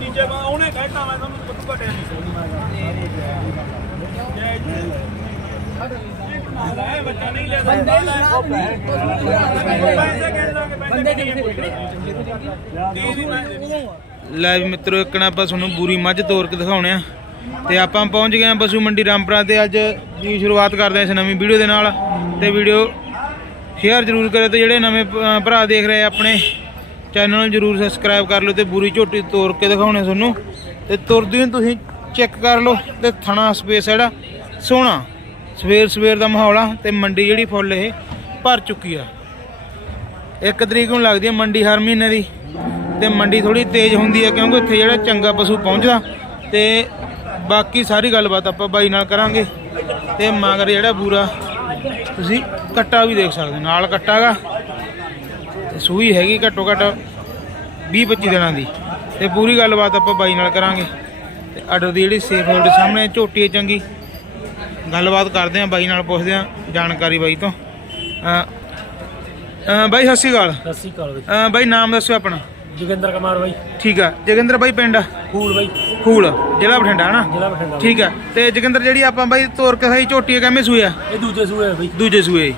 ਤੀਜੇ ਵਾਰ ਉਹਨੇ ਕਹਿਤਾ ਮੈਂ ਤੁਹਾਨੂੰ ਕੁੱਟ ਘਟਿਆ ਨਹੀਂ ਜੈ ਜੀ ਨਾਲ ਹੈ ਬੱਚਾ ਨਹੀਂ ਲਿਆ ਬੰਦੇ ਪੈਸੇ ਕਹਿ ਲੋ ਕਿ ਬੰਦੇ ਕਿੰਨੇ ਲੈ ਵੀ ਮਿੱਤਰੋ, ਇੱਕ ਨਾ ਆਪਾਂ ਤੁਹਾਨੂੰ ਬੂਰੀ ਮੱਝ ਤੋਰ ਕੇ ਦਿਖਾਉਣੇ ਆ। ਤੇ ਆਪਾਂ ਪਹੁੰਚ ਗਏ ਆ ਪਸ਼ੂ ਮੰਡੀ ਰਾਮਪੁਰਾ ਤੇ। ਅੱਜ ਦੀ ਸ਼ੁਰੂਆਤ ਕਰਦੇ ਆ ਇਸ ਨਵੀਂ ਵੀਡੀਓ ਦੇ ਨਾਲ। ਤੇ ਵੀਡੀਓ ਸ਼ੇਅਰ ਜ਼ਰੂਰ ਕਰਿਓ ਤੇ ਜਿਹੜੇ ਨਵੇਂ ਭਰਾ ਦੇਖ ਰਹੇ ਆਪਣੇ, ਚੈਨਲ ਨੂੰ ਜ਼ਰੂਰ ਸਬਸਕ੍ਰਾਈਬ ਕਰ ਲਓ ਤੇ ਬੂਰੀ ਝੋਟੀ ਤੋਰ ਕੇ ਦਿਖਾਉਣੇ ਤੁਹਾਨੂੰ। ਤੇ ਤੁਰਦੀ ਨੂੰ ਤੁਸੀਂ ਚੈੱਕ ਕਰ ਲਓ ਤੇ ਥਣਾ ਸਪੇਸ ਜਿਹੜਾ, ਸੋਹਣਾ, ਸਵੇਰ ਸਵੇਰ ਦਾ ਮਾਹੌਲ ਆ ਤੇ ਮੰਡੀ ਜਿਹੜੀ ਫੁੱਲ ਇਹ ਭਰ ਚੁੱਕੀ ਆ। ਇੱਕ ਤਰੀਕ ਨੂੰ ਲੱਗਦੀ ਹੈ ਮੰਡੀ ਹਰ ਮਹੀਨੇ ਦੀ। ਤੇ ਮੰਡੀ ਥੋੜੀ ਤੇਜ਼ ਹੁੰਦੀ ਹੈ ਕਿਉਂਕਿ ਇੱਥੇ ਜਿਹੜਾ ਚੰਗਾ ਪਸ਼ੂ ਪਹੁੰਚਦਾ ਤੇ ਬਾਕੀ ਸਾਰੀ ਗੱਲਬਾਤ ਆਪਾਂ ਬਾਈ ਨਾਲ ਕਰਾਂਗੇ ਤੇ ਮਗਰ ਜਿਹੜਾ ਬੂਰਾ ਤੁਸੀਂ ਕੱਟਾ ਵੀ ਦੇਖ ਸਕਦੇ। ਨਾਲ ਕੱਟਾਗਾ ਤੇ ਸੂਈ ਹੈਗੀ ਘੱਟੋ ਘੱਟ 20 25 ਦਿਨਾਂ ਦੀ ਤੇ ਪੂਰੀ ਗੱਲਬਾਤ ਆਪਾਂ ਬਾਈ ਨਾਲ ਕਰਾਂਗੇ ਤੇ ਆਰਡਰ ਦੀ ਜਿਹੜੀ ਸੇਫ ਹੋਲਡ ਸਾਹਮਣੇ ਝੋਟੀ ਚੰਗੀ। ਗੱਲਬਾਤ ਕਰਦੇ ਆਂ ਬਾਈ ਨਾਲ ਪੁੱਛਦੇ ਆਂ ਜਾਣਕਾਰੀ ਬਾਈ ਤੋਂ। ਬਾਈ ਸਤਿ ਸ਼੍ਰੀ ਅਕਾਲ। ਸਤਿ ਸ਼੍ਰੀ ਅਕਾਲ ਬਾਈ ਨਾਮ ਦੱਸਿਓ ਆਪਣਾ। ਜੋਗਿੰਦਰ ਕੁਮਾਰ ਬਾਈ। ਠੀਕ ਆ। ਜੋਗਿੰਦਰ ਬਾਈ ਪਿੰਡ? ਫੂਲ ਬਾਈ। ਫੂਲ। ਜ਼ਿਲ੍ਹਾ ਬਠਿੰਡਾ ਹਨਾ? ਜ਼ਿਲ੍ਹਾ ਬਠਿੰਡਾ ਠੀਕ ਆ। ਤੇ ਜੋਗਿੰਦਰ ਜਿਹੜੀ ਆਪਾਂ ਬਾਈ ਤੋਰ ਕੇ ਸਹੀ ਝੋਟੀ ਕਿਵੇਂ ਸੂਈ ਆ? ਇਹ ਦੂਜੇ ਸੂਏ ਆ ਬਾਈ। ਦੂਜੇ ਸੂਏ।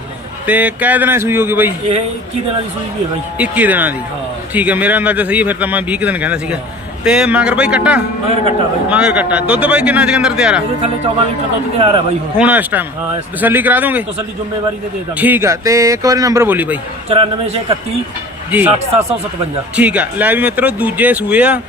ਤੇ ਕਹਿ ਦੇਣਾ ਸੂਈ ਹੋਗੀ ਬਾਈ? ਇਹ 21 ਦਿਨਾਂ ਦੀ ਸੂਈ ਵੀ ਹੈ ਬਾਈ। 21 ਦਿਨਾਂ ਦੀ। ਹਾਂ। ਠੀਕ ਆ। ਮੇਰਾ ਅੰਦਾਜ਼ਾ ਸਹੀ ਹੈ, ਫਿਰ ਤਾਂ ਮੈਂ 20 ਕੁ ਦਿਨ ਕਹਿੰਦਾ ਸੀਗਾ। ਤੇ ਮਗਰ ਬਾਈ ਕੱਟਾ? ਮਗਰ ਕੱਟਾ ਬਾਈ। ਮਗਰ ਕੱਟਾ। ਦੁੱਧ ਬਾਈ ਕਿੰਨਾ ਜੋਗਿੰਦਰ ਤਿਆਰ ਆ? ਇਹਦੇ ਥੱਲੇ 14 ਲੀਟਰ ਦੁੱਧ ਤਿਆਰ ਹੈ ਬਾਈ ਹੁਣ। ਹੁਣ ਇਸ ਟਾਈਮ ਹਾਂ ਇਸ ਤਸੱਲੀ ਕਰਾ ਦੋਗੇ ਤਸੱਲੀ ਜ਼ਿੰਮੇਵਾਰੀ ਤੇ ਦੇ ਦਾਂਗੇ। ਠੀਕ ਆ। ਤੇ ਇੱਕ ਵਾਰੀ ਨੰਬਰ ਬੋਲੀ ਬਾਈ। 94631 ਜੀ। 60757 ਠੀਕ ਆ ਲੈ ਵੀ ਮਿੱਤਰੋ ਦੂਜੇ ਸੂਏ ਆ।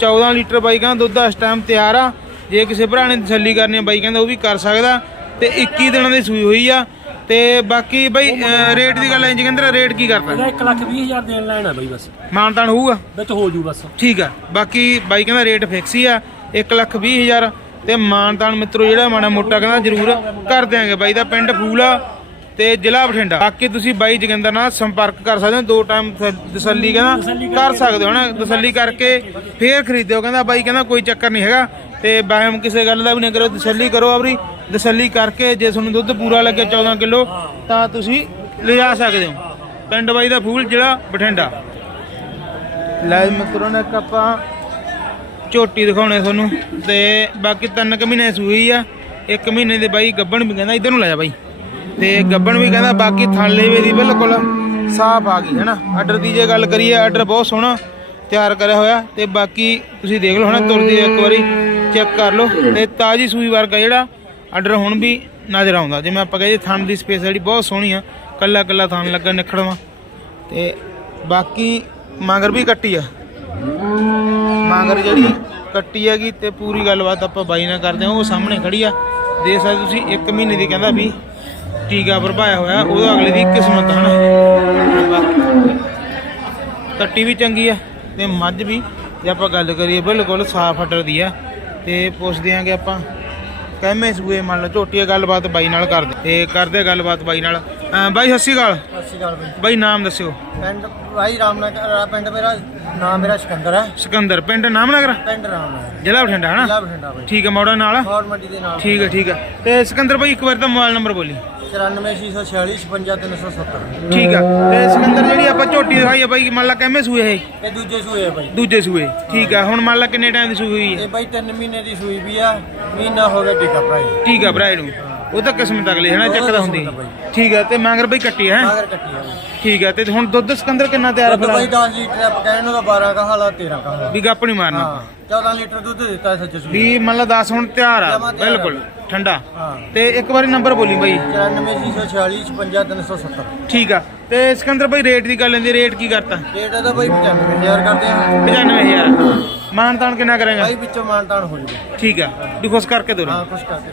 14 ਲੀਟਰ ਬਾਈ ਕਹਿੰਦਾ ਦੁੱਧ ਇਸ ਟਾਈਮ ਤਿਆਰ ਆ। ਜੇ ਕਿਸੇ ਭਰਾ ਨੇ ਤਸੱਲੀ ਕਰਨੀ ਆ ਬਾਈ ਕਹਿੰਦਾ ਉਹ ਵੀ ਕਰ ਸਕਦਾ। ਤੇ 21 ਦਿਨਾਂ ਦੀ ਸੂਈ ਹੋਈ ਆ। ਤੇ ਬਾਕੀ ਬਾਈ ਰੇਟ ਦੀ ਗੱਲ ਐ ਜਗਿੰਦਰ ਰੇਟ ਕੀ ਕਰਦਾ ਇਹਦਾ 1 ਲੱਖ 20 ਹਜ਼ਾਰ ਦੇਣ ਲੈਣਾ ਬਾਈ ਬਸ। ਮਾਨਤਾਨ ਹੋਊਗਾ? ਵਿੱਚ ਹੋ ਜੂ ਬਸ। ਠੀਕ ਆ। ਬਾਕੀ ਬਾਈ ਕਹਿੰਦਾ ਰੇਟ ਫਿਕਸ ਹੀ ਆ। 1 ਲੱਖ 20 ਹਜ਼ਾਰ। ਤੇ ਮਾਨਤਾਨ ਮਿੱਤਰੋ ਜਿਹੜਾ ਮਾੜਾ ਮੋਟਾ ਕਹਿੰਦਾ ਜ਼ਰੂਰ ਕਰ ਦਿਆਂਗੇ ਬਾਈ ਦਾ ਪਿੰਡ ਫੂਲ ਆ। ਤੇ ਜ਼ਿਲ੍ਹਾ ਬਠਿੰਡਾ। ਬਾਕੀ ਤੁਸੀਂ ਬਾਈ ਜਗਿੰਦਰ ਨਾਲ ਸੰਪਰਕ ਕਰ ਸਕਦੇ ਹੋ, ਦੋ ਟਾਈਮ ਤਸੱਲੀ ਕਹਿੰਦਾ ਕਰ ਸਕਦੇ ਹੋ ਨਾ, ਤਸੱਲੀ ਕਰਕੇ ਫੇਰ ਖਰੀਦਿਓ। ਕਹਿੰਦਾ ਬਾਈ, ਕਹਿੰਦਾ ਕੋਈ ਚੱਕਰ ਨਹੀਂ ਹੈਗਾ ਤੇ ਬਾਹਮ ਕਿਸੇ ਗੱਲ ਦਾ ਵੀ ਨਹੀਂ ਕਰੋ ਤਸੱਲੀ ਕਰੋ ਆਪਣੀ। ਤਸੱਲੀ ਕਰਕੇ ਜੇ ਤੁਹਾਨੂੰ ਦੁੱਧ ਪੂਰਾ ਲੱਗੇ 14 ਕਿਲੋ, ਤਾਂ ਤੁਸੀਂ ਲਿਜਾ ਸਕਦੇ ਹੋ। ਪਿੰਡ ਬਾਈ ਦਾ ਫੂਲ, ਜ਼ਿਲ੍ਹਾ ਬਠਿੰਡਾ। ਲੈ ਮਿੱਤਰੋ ਨੇ ਆਪਾਂ ਝੋਟੀ ਦਿਖਾਉਣੇ ਤੁਹਾਨੂੰ ਤੇ ਬਾਕੀ ਤਿੰਨ ਕੁ ਮਹੀਨੇ ਸੂਈ ਆ। ਇੱਕ ਮਹੀਨੇ ਦੇ ਬਾਈ ਗੱਬਣ ਵੀ ਕਹਿੰਦਾ, ਇਧਰ ਨੂੰ ਲੈ ਜਾ ਬਾਈ। ਤੇ ਗੱਬਣ ਵੀ ਕਹਿੰਦਾ ਬਾਕੀ ਥਾਲੇਵੇ ਦੀ ਬਿਲਕੁਲ ਸਾਫ਼ ਆ ਗਈ, ਹੈਨਾ? ਆਰਡਰ ਦੀ ਜੇ ਗੱਲ ਕਰੀਏ ਆਰਡਰ ਬਹੁਤ ਸੋਹਣਾ ਤਿਆਰ ਕਰਿਆ ਹੋਇਆ ਤੇ ਬਾਕੀ ਤੁਸੀਂ ਦੇਖ ਲਓ, ਹਨਾ, ਤੁਰਦੀ ਇੱਕ ਵਾਰੀ ਚੈੱਕ ਕਰ ਲਓ ਤੇ ਤਾਜੀ ਸੂਈ ਵਰਗਾ ਜਿਹੜਾ ਆਰਡਰ ਹੁਣ ਵੀ ਨਜ਼ਰ ਆਉਂਦਾ। ਜਿਵੇਂ ਆਪਾਂ ਕਹਿੰਦੇ ਥਣ ਦੀ ਸਪੇਸ ਜਿਹੜੀ ਬਹੁਤ ਸੋਹਣੀ ਆ, ਕੱਲਾ ਕੱਲਾ ਥਣ ਲੱਗਾ ਨਿਖੜਵਾ ਤੇ ਬਾਕੀ ਮਗਰ ਵੀ ਕੱਟੀ ਆ। ਮਗਰ ਜਿਹੜੀ ਕੱਟੀ ਹੈਗੀ ਤੇ ਪੂਰੀ ਗੱਲਬਾਤ ਆਪਾਂ ਬਾਈ ਨਾਲ ਕਰਦੇ ਹਾਂ ਉਹ ਸਾਹਮਣੇ ਖੜੀ ਆ। ਦੇਖ ਸਕਦੇ ਤੁਸੀਂ 1 ਮਹੀਨੇ ਦੀ ਕਹਿੰਦਾ ਵੀ ਟੀਕਾ ਭਰਵਾਇਆ ਹੋਇਆ ਉਹਦਾ ਅਗਲੇ ਦੀ ਕਿਸਮਤ ਹਨਾ ਕੱਟੀ ਵੀ ਚੰਗੀ ਆ ਤੇ ਮੱਝ ਵੀ ਜੇ ਆਪਾਂ ਗੱਲ ਕਰੀਏ ਬਿਲਕੁਲ ਸਾਫ਼ ਹੱਡਰ ਦੀ ਆ। ਤੇ ਪੁੱਛਦੇ ਆਂਗੇ ਆਪਾਂ ਕਹਿਮੇ ਸੂਏ ਮੰਨ ਲਓ ਝੋਟੀਆ ਗੱਲਬਾਤ ਬਾਈ ਨਾਲ ਕਰਦੇ ਤੇ ਕਰਦੇ ਗੱਲਬਾਤ ਬਾਈ ਨਾਲ। ਬਾਈ ਸਤਿ ਸ਼੍ਰੀ ਅਕਾਲ। ਸਤਿ ਸ਼੍ਰੀ ਅਕਾਲ ਬਾਈ। ਬਾਈ ਨਾਮ ਦੱਸਿਓ। ਪਿੰਡ ਭਾਈ ਰਾਮਨਗਰ ਪਿੰਡ ਮੇਰਾ ਨਾਮ ਮੇਰਾ ਸਿਕੰਦਰ ਹੈ। ਸਿਕੰਦਰ ਪਿੰਡ ਨਾਮਨਗਰ ਪਿੰਡ ਰਾਮਨਗਰ ਜ਼ਿਲ੍ਹਾ ਬਠਿੰਡਾ ਹਨਾ? ਜ਼ਿਲ੍ਹਾ ਬਠਿੰਡਾ ਬਾਈ। ਠੀਕ ਹੈ ਮੋੜਾ ਨਾਲ? ਫੌਰ ਮੰਡੀ ਦੇ ਨਾਲ। ਠੀਕ ਹੈ ਠੀਕ ਹੈ। ਤੇ ਸਿਕੰਦਰ ਭਾਈ ਇੱਕ ਵਾਰ ਤਾਂ ਮੋਬਾਈਲ ਨੰਬਰ ਬੋਲੀ। 94646 55370 ਠੀਕ ਆ। ਤੇ ਸਿਕੰਦਰ ਜਿਹੜੀ ਆਪਾਂ ਝੋਟੀ ਦਿਖਾਈ ਆ ਬਾਈ ਮੰਨ ਲਾ ਸੂਏ ਇਹ? ਇਹ ਦੂਜੇ ਸੂਏ ਆ ਬਾਈ। ਦੂਜੇ ਸੂਏ। ਠੀਕ ਆ ਹੁਣ ਮੰਨ ਲਾ ਕਿੰਨੇ ਟਾਈਮ ਦੀ ਸੂਈ ਹੋਈ ਹੈ ਇਹ ਬਾਈ 3 ਮਹੀਨੇ ਦੀ ਸੂਈ ਵੀ ਆ ਮਹੀਨਾ ਹੋ ਗਿਆ ਟਿਕਾ ਭਰਾਈ ਠੀਕ ਆ ਭਰਾ ਨੂੰ। ਉਹ ਤਾਂ ਕਿਸਮਤ ਅਗਲੇ ਹਨਾ ਚੱਕਦਾ ਹੁੰਦੀ। ਠੀਕ ਆ ਤੇ ਮੰਗਰ ਬਈ ਕੱਟੀ ਹੈ? ਮਗਰ ਕੱਟੀ ਆ ਬਾਈ। ਠੀਕ ਆ ਤੇ ਹੁਣ ਦੁੱਧ ਸਿਕੰਦਰ ਕਿੰਨਾ ਤਿਆਰ ਆ ਦੁੱਧ ਬਾਈ ਫਿਲਹਾਲ 10 ਲੀਟਰ ਕਹਿਣ ਨੂੰ ਤਾਂ 12 ਕਾ ਹਾਲਾ 13 ਕਾ ਹਾਲਾ। ਵੀ ਗੱਪ ਨਹੀਂ ਮਾਰਨਾ। ਹਾਂ 14 ਲੀਟਰ ਦੁੱਧ ਦਿੱਤਾ ਸੱਚ ਸੂਈ ਵੀ ਮੰਨ ਲਾ 10 ਹੁਣ ਤਿਆਰ ਆ। ਬਿਲਕੁਲ ਠੰਡਾ। ਹਾਂ। ਤੇ ਇੱਕ ਵਾਰੀ ਨੰਬਰ ਬੋਲੀ ਬਾਈ। 94646 55370 ਠੀਕ ਆ ਤੇ ਸਿਕੰਦਰ ਭਾਈ ਰੇਟ ਦੀ ਗੱਲ ਹੁੰਦੀ ਰੇਟ ਕੀ ਕਰਤਾ? ਰੇਟ ਇਹਦਾ ਬਾਈ 95000 ਕਰਦੇ ਆ। 95000 ਮਾਨ ਤਾਨ ਕਿੰਨਾ ਕਰੇਗਾ? ਬਾਈ ਵਿੱਚੋਂ ਮਾਨਤਾਨ ਹੋ ਜੂਗਾ। ਠੀਕ ਆ ਵੀ ਖੁਸ਼ ਕਰਕੇ ਦੋ ਹਾਂ ਕੁਛ ਕਰਕੇ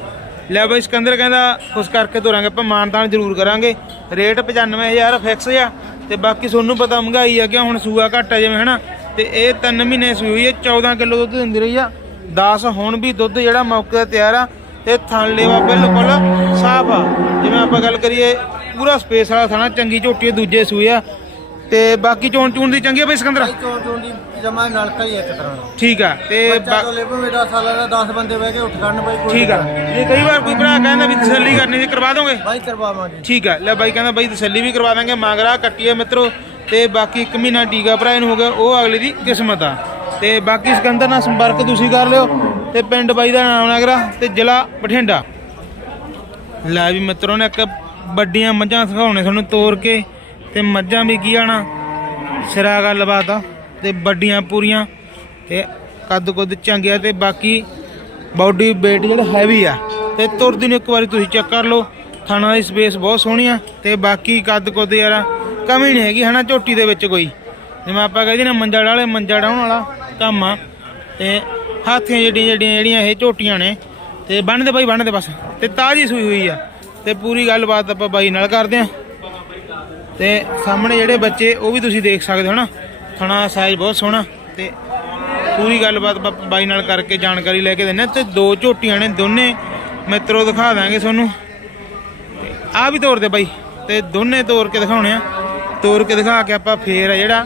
ਲੈ ਬਾਈ ਸਿਕੰਦਰ ਕਹਿੰਦਾ, ਖੁਸ਼ ਕਰਕੇ ਤੋਰਾਂਗੇ, ਆਪਾਂ ਮਾਨਤਾਨ ਜ਼ਰੂਰ ਕਰਾਂਗੇ। ਰੇਟ 95000 ਫਿਕਸ ਆ, ਤੇ ਬਾਕੀ ਤੁਹਾਨੂੰ ਪਤਾ ਮਹਿੰਗਾਈ ਆ ਕਿ ਹੁਣ ਸੂਆ ਘੱਟ ਆ ਜਿਵੇਂ, ਹਨਾ? ਤੇ ਇਹ 3 ਮਹੀਨੇ ਸੂਈ ਹੋਈ ਹੈ 14 ਕਿਲੋ ਦੁੱਧ ਦਿੰਦੀ ਰਹੀ ਆ। 10 ਹੁਣ ਵੀ ਦੁੱਧ ਜਿਹੜਾ ਮੌਕੇ ਦਾ ਤਿਆਰ ਆ, ਤੇ ਥਣ ਲੇਵਾ ਬਿਲਕੁਲ ਸਾਫ਼ ਆ। ਜਿਵੇਂ ਆਪਾਂ ਗੱਲ ਕਰੀਏ, ਪੂਰਾ ਸਪੇਸ ਵਾਲਾ ਥਾਣਾ, ਚੰਗੀ ਝੋਟੀ ਦੂਜੇ ਸੂਏ ਆ। ਤੇ ਬਾਕੀ ਚੋਣ ਚੂਣ ਦੀ ਚੰਗੀ ਆ ਬਈ ਸਿਕੰਦਰ? ਚੋਂ ਚੋਂ ਦੀ ਜਮਾ ਨਲਕਾ ਹੀ ਇੱਕ ਤਰ੍ਹਾਂ ਦਾ। ਠੀਕ ਆ ਤੇ ਬੱਚਾ ਬਾ- ਤੋਂ ਲੈਵੋ ਮੇਰਾ ਸਾਲਾਂ ਦਾ 10 ਬੰਦੇ ਬਹਿ ਕੇ ਉੱਠ ਕਰਨ ਬਾਈ ਕੋਈ ਠੀਕ ਆ। ਜੇ ਕਈ ਵਾਰ ਕੋਈ ਭਰਾ ਕਹਿੰਦਾ ਵੀ ਤਸੱਲੀ ਕਰਨੀ ਸੀ ਕਰਵਾ ਦੋਗੇ? ਬਾਈ ਕਰਵਾਵਾਂਗੇ। ਠੀਕ ਆ ਲੈ ਬਾਈ ਕਹਿੰਦਾ ਬਾਈ ਤਸੱਲੀ ਵੀ ਕਰਵਾ ਦਾਂਗੇ ਮਗਰਾ ਕੱਟੀਏ ਮਿੱਤਰੋ। ਤੇ ਬਾਕੀ ਇੱਕ ਮਹੀਨਾ ਟੀਕਾ ਭਰਾ ਨੂੰ ਹੋ ਗਿਆ ਉਹ ਅਗਲੇ ਦੀ ਕਿਸਮਤ ਆ। ਤੇ ਬਾਕੀ ਸਿਕੰਦਰ ਨਾਲ ਸੰਪਰਕ ਤੁਸੀਂ ਕਰ ਲਿਓ ਤੇ ਪਿੰਡ ਬਾਈ ਦਾ ਨਾਮ ਨਗਰਾ ਤੇ ਜ਼ਿਲ੍ਹਾ ਬਠਿੰਡਾ। ਲੈ ਵੀ ਮਿੱਤਰੋ ਨੇ ਇੱਕ ਵੱਡੀਆਂ ਮੱਝਾਂ ਦਿਖਾਉਣੇ ਤੁਹਾਨੂੰ ਤੋੜ ਕੇ ਤੇ ਮੱਝਾਂ ਵੀ ਕੀ ਆਣਾ? ਸਿਰਾ ਗੱਲਬਾਤ ਆ, ਤੇ ਵੱਡੀਆਂ ਪੂਰੀਆਂ, ਤੇ ਕੱਦ ਕੁੱਦ ਚੰਗਿਆ ਤੇ ਬਾਕੀ ਬਾਡੀ weight ਜਿਹੜਾ ਹੈਵੀ ਆ। ਤੇ ਤੁਰਦੀ ਨੂੰ ਇੱਕ ਵਾਰੀ ਤੁਸੀਂ ਚੈੱਕ ਕਰ ਲਓ, ਥਾਣਾ ਦੀ ਸਪੇਸ ਬਹੁਤ ਸੋਹਣੀ ਆ, ਤੇ ਬਾਕੀ ਕੱਦ ਕੁੱਦ ਯਾਰ ਕਮੀ ਨਹੀਂ ਹੈਗੀ ਹਨਾ ਝੋਟੀ ਦੇ ਵਿੱਚ ਕੋਈ। ਜਿਵੇਂ ਆਪਾਂ ਕਹਿੰਦੇ ਨਾ ਮੰਜਾ ਵਾਲੇ ਮੰਜਾ ਡਾਉਣ ਵਾਲਾ ਕੰਮ ਆ, ਤੇ ਹਾਥੀਆਂ ਜਿਹੜੀਆਂ ਜਿਹੜੀਆਂ ਜਿਹੜੀਆਂ ਇਹ ਝੋਟੀਆਂ ਨੇ, ਤੇ ਬੰਨਦੇ ਬਾਈ ਬੰਨਦੇ ਬਸ, ਤੇ ਤਾਜੀ ਸੂਈ ਹੋਈ ਆ। ਤੇ ਪੂਰੀ ਗੱਲਬਾਤ ਆਪਾਂ ਬਾਈ ਨਾਲ ਕਰਦੇ ਆ। ਤੇ ਸਾਹਮਣੇ ਜਿਹੜੇ ਬੱਚੇ, ਉਹ ਵੀ ਤੁਸੀਂ ਦੇਖ ਸਕਦੇ ਹੋ ਨਾ। ਥਣਾ ਸਾਈਜ਼ ਬਹੁਤ ਸੋਹਣਾ ਤੇ ਪੂਰੀ ਗੱਲਬਾਤ ਆਪਾਂ ਬਾਈ ਨਾਲ ਕਰਕੇ ਜਾਣਕਾਰੀ ਲੈ ਕੇ ਦਿੰਨੇ ਤੇ ਦੋ ਝੋਟੀਆਂ ਨੇ, ਦੋਨੇ ਮਿੱਤਰੋ ਦਿਖਾ ਦਾਂਗੇ ਤੁਹਾਨੂੰ। ਤੇ ਆ ਵੀ ਤੋੜ ਦੇ ਬਾਈ, ਤੇ ਦੋਨੇ ਤੋੜ ਕੇ ਦਿਖਾਉਣੇ ਆ। ਤੋੜ ਕੇ ਦਿਖਾ ਕੇ ਆਪਾਂ ਫੇਰ ਆ ਜਿਹੜਾ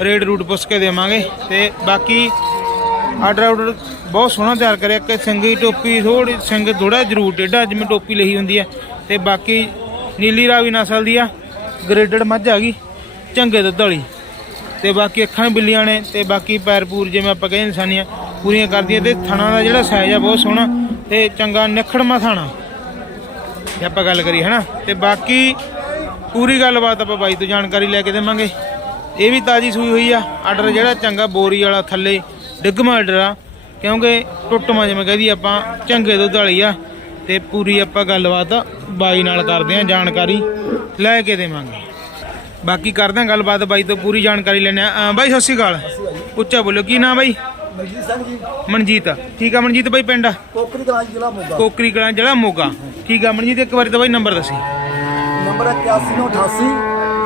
ਰੇਡ ਰੂਟ ਪੁੱਛ ਕੇ ਦੇਵਾਂਗੇ। ਤੇ ਬਾਕੀ ਆਰਡਰ ਆਰਡਰ ਬਹੁਤ ਸੋਹਣਾ ਤਿਆਰ ਕਰਿਆ ਕਿ ਸਿੰਗੀ ਟੋਪੀ ਥੋੜੀ ਸਿੰਘ ਥੋੜਾ ਜ਼ਰੂਰ, ਟੇਢਾ ਜਿਵੇਂ ਟੋਪੀ ਲਈ ਹੁੰਦੀ ਹੈ। ਤੇ ਬਾਕੀ ਨੀਲੀ ਰਾਵੀ ਨਸਲ ਦੀ ਆ। ਗ੍ਰੇਡਡ ਮੱਝ ਆ ਗਈ, ਚੰਗੇ ਦੁੱਧ ਵਾਲੀ। ਤੇ ਬਾਕੀ ਅੱਖਾਂ ਬਿੱਲੀਆਂ ਨੇ, ਤੇ ਬਾਕੀ ਪੈਰ ਪੂਰ ਜਿਵੇਂ ਆਪਾਂ ਕਹਿੰਦੇ ਇਨਸਾਨੀਆਂ, ਪੂਰੀਆਂ ਕਰਦੀਆਂ। ਤੇ ਥਣਾ ਦਾ ਜਿਹੜਾ ਸਾਈਜ਼ ਆ ਬਹੁਤ ਸੋਹਣਾ, ਤੇ ਚੰਗਾ ਨਿਖੜਮਾ ਥਾਣਾ। ਜੇ ਆਪਾਂ ਗੱਲ ਕਰੀ ਹਨਾ? ਤੇ ਬਾਕੀ ਪੂਰੀ ਗੱਲਬਾਤ ਆਪਾਂ ਬਾਈ ਤੋਂ ਜਾਣਕਾਰੀ ਲੈ ਕੇ ਦੇਵਾਂਗੇ। ਇਹ ਵੀ ਤਾਜੀ ਸੂਈ ਹੋਈ ਆ ਆਰਡਰ ਜਿਹੜਾ ਚੰਗਾ ਬੋਰੀ ਵਾਲਾ ਥੱਲੇ ਡਿੱਗਮਾ ਆਰਡਰ ਆ। ਕਿਉਂਕਿ ਟੁੱਟਮਾ ਜਿਵੇਂ ਕਹਦੀ ਆਪਾਂ, ਚੰਗੇ ਦੁੱਧ ਵਾਲੀ ਆ। ਤੇ ਪੂਰੀ ਆਪਾਂ ਗੱਲਬਾਤ ਬਾਈ ਨਾਲ ਕਰਦੇ ਆ ਜਾਣਕਾਰੀ ਲੈ ਕੇ ਦੇਵਾਂਗੇ। ਬਾਕੀ ਕਰਦੇ ਆ ਗੱਲਬਾਤ ਬਾਈ ਤੋਂ ਪੂਰੀ ਜਾਣਕਾਰੀ ਲੈਣੇ ਆ ਬਾਈ ਸਤਿ ਸ਼੍ਰੀ ਅਕਾਲ। ਉੱਚਾ ਬੋਲੋ ਕੀ ਨਾਮ ਬਾਈ? ਮਨਜੀਤ ਸਿੰਘ ਜੀ। ਮਨਜੀਤ। ਠੀਕ ਆ ਮਨਜੀਤ ਬਾਈ ਪਿੰਡ? ਕੋਕਰੀ ਕਲਾਂ ਜ਼ਿਲ੍ਹਾ ਮੋਗਾ। ਕੋਕਰੀ ਕਲਾਂ ਜਿਹੜਾ ਮੋਗਾ। ਠੀਕ ਆ ਮਨਜੀਤ ਇੱਕ ਵਾਰੀ ਤਾਂ ਬਾਈ ਨੰਬਰ ਦੱਸੀ। ਨੰਬਰ 8188